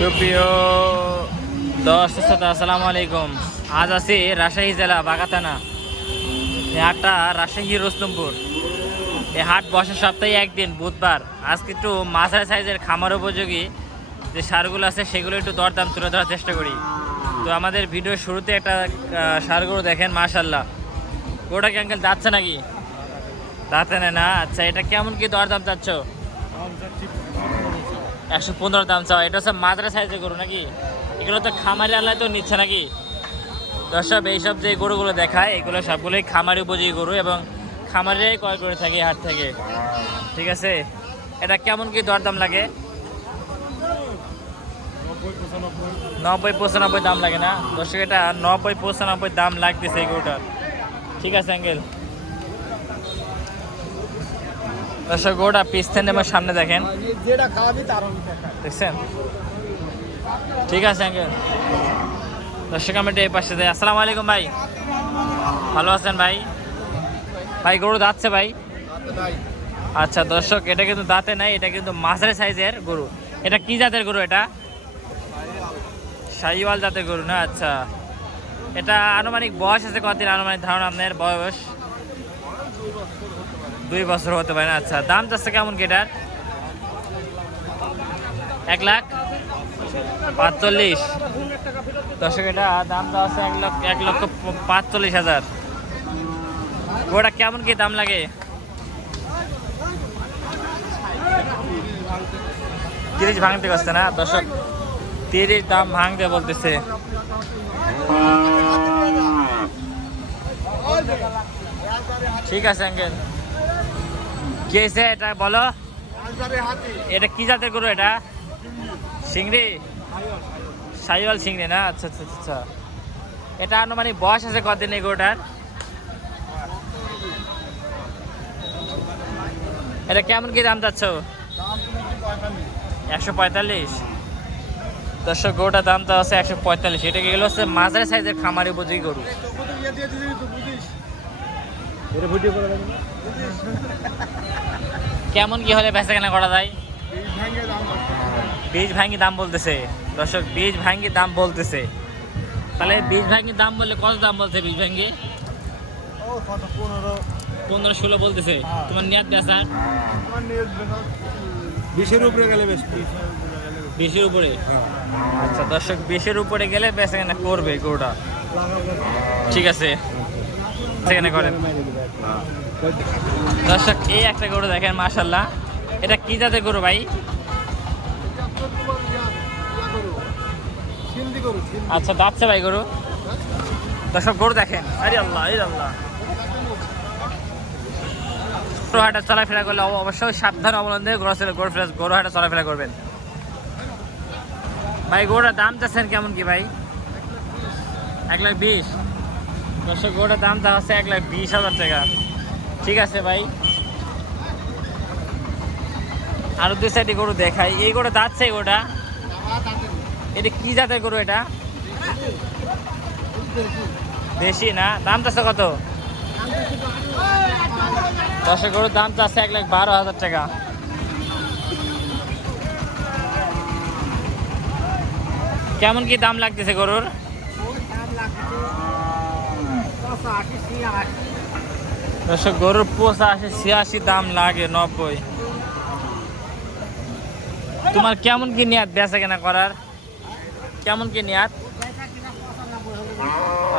সুপ্রিয় দর্শক শ্রোতা, আসসালামু আলাইকুম। আজ আছি রাজশাহী জেলা বাগাতানা। এই হাটটা রাজশাহী রুস্তমপুর। এই হাট বসে সপ্তাহে একদিন, বুধবার। আজকে একটু মাঝারি সাইজের খামার উপযোগী যে সারগুলো আছে সেগুলো একটু দরদাম তুলে ধরার চেষ্টা করি। তো আমাদের ভিডিওর শুরুতে একটা সারগুলো দেখেন, মাশাল্লাহ। ওটা কি আঙ্কেল যাচ্ছে নাকি? দাঁতে নেই না? আচ্ছা, এটা কেমন কি দরদাম চাচ্ছ? 115 দাম চাও। এটা হচ্ছে মাদ্রা সাইজের গরু নাকি? এগুলো তো খামারি আল্লাহ তো নিচ্ছে নাকি? দর্শক, এইসব যে গরুগুলো দেখায় এগুলো সবগুলোই খামারি উপযোগী গরু এবং খামারিরাই ক্রয় করে থাকে হাট থেকে। ঠিক আছে, এটা কেমন কি দরদাম লাগে? 90-95 দাম লাগে না? দর্শক, এটা 90-95 দাম লাগতেছে এই গরুটার। ঠিক আছে আঙ্কেল। দর্শক, গরুটা পিছনে আমার সামনে দেখেন, দেখছেন? ঠিক আছে আঙ্কেল। দর্শক, আমি এই পাশে যাই। আসসালামু আলাইকুম ভাই, ভালো আছেন ভাই? ভাই গরু দাঁতছে ভাই? আচ্ছা দর্শক, এটা কিন্তু দাঁতে নাই, এটা কিন্তু মাঝারি সাইজের গরু। এটা কি জাতের গরু? এটা শাহিওয়াল জাতের গরু না? আচ্ছা, এটা আনুমানিক বয়স আছে কতদিন? আনুমানিক ধারণা আপনার বয়স? 2 বছর হতে পারে না? আচ্ছা, দাম চাচ্ছে কেমন কি এটার? 1,45,000। দর্শক, এটা দাম দেওয়া আছে 1,45,000। ওটা কেমন কি দাম লাগে? 30 ভাঙতে পারছে না? দর্শক, 30 দাম ভাঙতে বলতেছে। ঠিক আছে আঙ্কেল, কি হয়েছে এটা বলো? এটা কি জাতের গরু? এটা চিংড়ি, শাহিওয়াল চিংড়ি না? আচ্ছা আচ্ছা আচ্ছা। এটা আনুমানিক বয়স আছে কতদিন এই গরুটার? এটা কেমন কি দাম যাচ্ছ? 145। দর্শক, গরুটার দাম তো আছে 145। এটা গেলো হচ্ছে মাঝারি সাইজের খামারি উপযোগী গরু। কেমন কি হলে বেচা কেনা করা যায়? 20 ভাঙ্গি দাম বলতেছে। দর্শক, 20 ভাঙ্গি দাম বলতেছে। তাহলে 20 ভাঙ্গি দাম বললে কত দাম বলছে? 20 ভাঙ্গি 15-16 বলতেছে। তোমার নিয়াত বেচা? 20-এর উপরে গেলে বেশ। 20-এর উপরে? আচ্ছা দর্শক, 20-এর উপরে গেলে বেচা কেনা করবে গরুটা। ঠিক আছে, বেচা কেনা করেন। দর্শক, এই একটা গরু দেখেন, মাশাল্লাহ। এটা কি জাতের গরু ভাই? আচ্ছা, দাঁতছে ভাই গরু? দর্শক, গরু দেখেন। আরে আল্লাহ, আরে আল্লাহ। গরু হাটে চলাফেরা করলে অবশ্যই সাবধান অবলম্বনে গরু হাটে চলাফেরা করবেন। ভাই গরুটার দাম চাচ্ছেন কেমন কি ভাই? 1,20,000। দর্শক, গরুটার দাম চা হচ্ছে 1,20,000 টাকা। ঠিক আছে ভাই, আরো 2 সাইডে গরু দেখাই। এই গরু দাঁতছে গরুটা? এটা কি জাতের গরু? এটা দেশি না? দাম চাচ্ছে কত? দর্শক, গরুর দাম চাচ্ছে 1,12,000 টাকা। কেমন কি দাম লাগতেছে গরুর? দর্শক, গরুর 85-86 দাম লাগে, 90। তোমার কেমন কি নিয়াত বেচা কেনা করার? কেমন কি নিয়াত?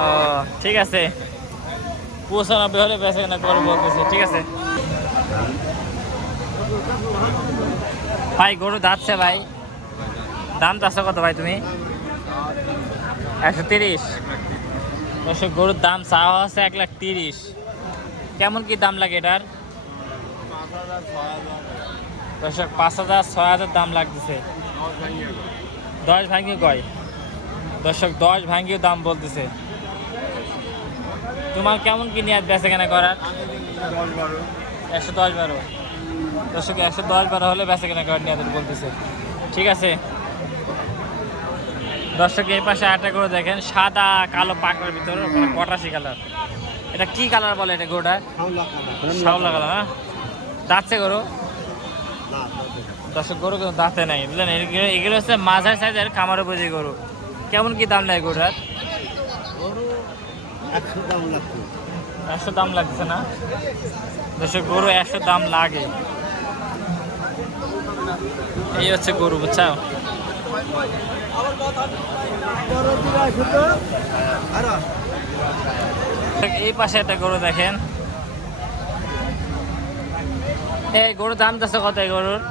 ও ঠিক আছে, 95 হলে বেচা কেনা করবো বলতেছে। ঠিক আছে ভাই, গরু দাঁতছে ভাই? দাম চাচ্ছ কত ভাই তুমি? 130। দর্শক, গরুর দাম চাওয়া হচ্ছে 1,30,000। কেমন কি দাম লাগে এটার? দর্শক, 5,000-6,000 দাম লাগতেছে। 10 ভাঙ্গি কয়? দর্শক, 10 ভাঙ্গিও দাম বলতেছে। তোমার কেমন কি নিয়াত বেচা কেনা করার? 110-12। দর্শক, 110-12 হলে বেচা কেনা করার নিয়াত বলতেছে। ঠিক আছে দর্শক, এই পাশে আটা করে দেখেন, সাদা কালো পাকড়ার ভিতরে পটাশি কালার। এটা কি কালার বলে এটা গরুটা? শাওলা কালার না? দাঁতছে গরু? দর্শক গরু কিন্তু দাঁতে নাই বুঝলেন, এগুলো হচ্ছে মাঝারি সাইজের খামার উপযোগী গরু। কেমন কি দাম নেয় গরুর? 100 দাম লাগছে না দর্শক, গরু 100 দাম লাগে। এই হচ্ছে গরু, বুঝছো? এই পাশে একটা গরু দেখেন, এই গরুর দাম যাচ্ছে কত? এই গরুর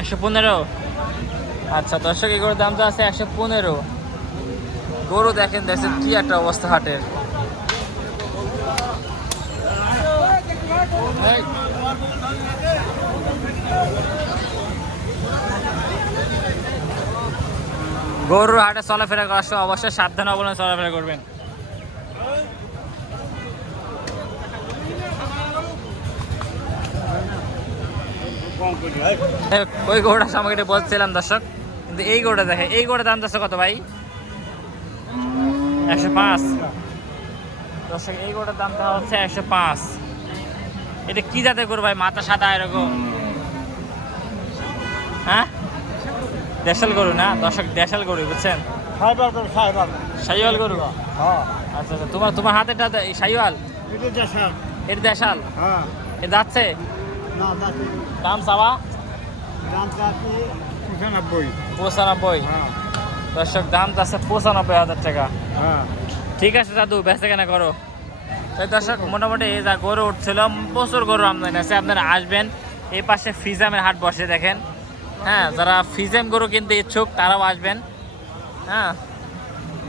115। আচ্ছা দর্শক, এই গরুর দাম তো আছে 115। গরু দেখেন দেখছেন কি একটা অবস্থা হাটের। গরুর হাটে চলাফেরা করার সময় অবশ্যই সাবধানে অবলম্বনে চলাফেরা করবেন। ওই গরুটা সামগ্রীটা বলছিলাম দর্শক, কিন্তু এই গরুটা দেখে, এই গরুটার দাম যাচ্ছে কত ভাই? 105 দর্শক, এই গরুটার দাম দেওয়া হচ্ছে 105। এটা কি জাতের গরু ভাই? মাথা সাদা এরকম, হ্যাঁ? দেশাল গরু না দর্শক, দেশাল গরু বুঝছেন, শাহিওয়াল গরু। আচ্ছা আচ্ছা, তোমার হাতেটা শাহিওয়াল, এটা দেশাল, এ যাচ্ছে দাম চাওয়া 95। দর্শক দাম যাচ্ছে 95,000 টাকা। ঠিক আছে দাদু, বেচা কেনা করো। তাই দর্শক মোটামুটি যা গরু উঠছিল, প্রচুর গরু আমদানি আছে। আপনারা আসবেন, এই পাশে ফিজামের হাট বসে দেখেন। হ্যাঁ, যারা ফিজাম গরু কিনতে ইচ্ছুক তারাও আসবেন। হ্যাঁ,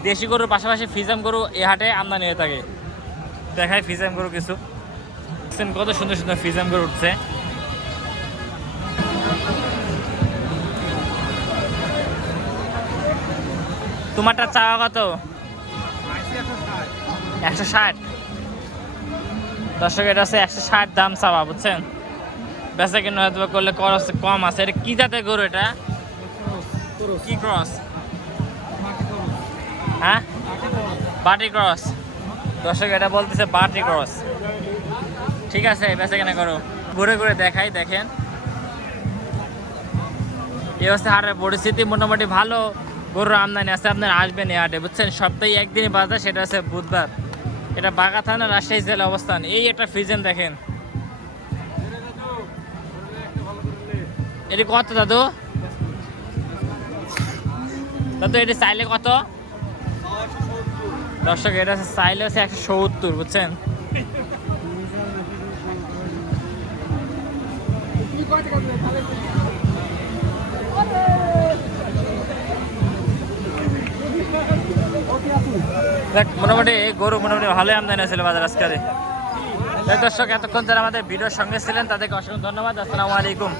দেশি গরুর পাশাপাশি ফিজাম গরু এই হাটে আমদানি হয়ে থাকে। দেখায় ফিজাম গরু কিছু, কত সুন্দর সুন্দর ফিজাম গরু উঠছে। তোমারটা চাওয়া কত? 160 দর্শক, এটা আছে 160 দাম চাওয়া, বুঝছেন? বেচা কিনা হয়তো করলে খরচ কম আছে। এটা কি জাতের গরু? এটা কি ক্রস? হ্যাঁ, বাটি ক্রস দর্শক, এটা বলতেছে বাটি ক্রস। ঠিক আছে, বেচা কিনা করো। ঘুরে ঘুরে দেখাই, দেখেন এই হচ্ছে হাটের পরিস্থিতি। মোটামুটি ভালো গরুর আমদানি আছে। আপনারা আসবেন এই হাটে, বুঝছেন? সপ্তাহে একদিনই বাজার, সেটা আছে বুধবার। এটা বাগা থানা, রাজশাহী জেলা অবস্থান। এই একটা ফ্রিজেন দেখেন, এটি কত দাদু? দাদু এটি চাইলে কত? দর্শক, এটা চাইলে হচ্ছে 170, বুঝছেন? মোটামুটি গরু মোটামুটি ভালোই আমদানি ছিল বাজার আজকে। দর্শক, এতক্ষণ যারা আমাদের ভিডিওর সঙ্গে ছিলেন তাদেরকে অসংখ্য ধন্যবাদ। আসসালামু আলাইকুম।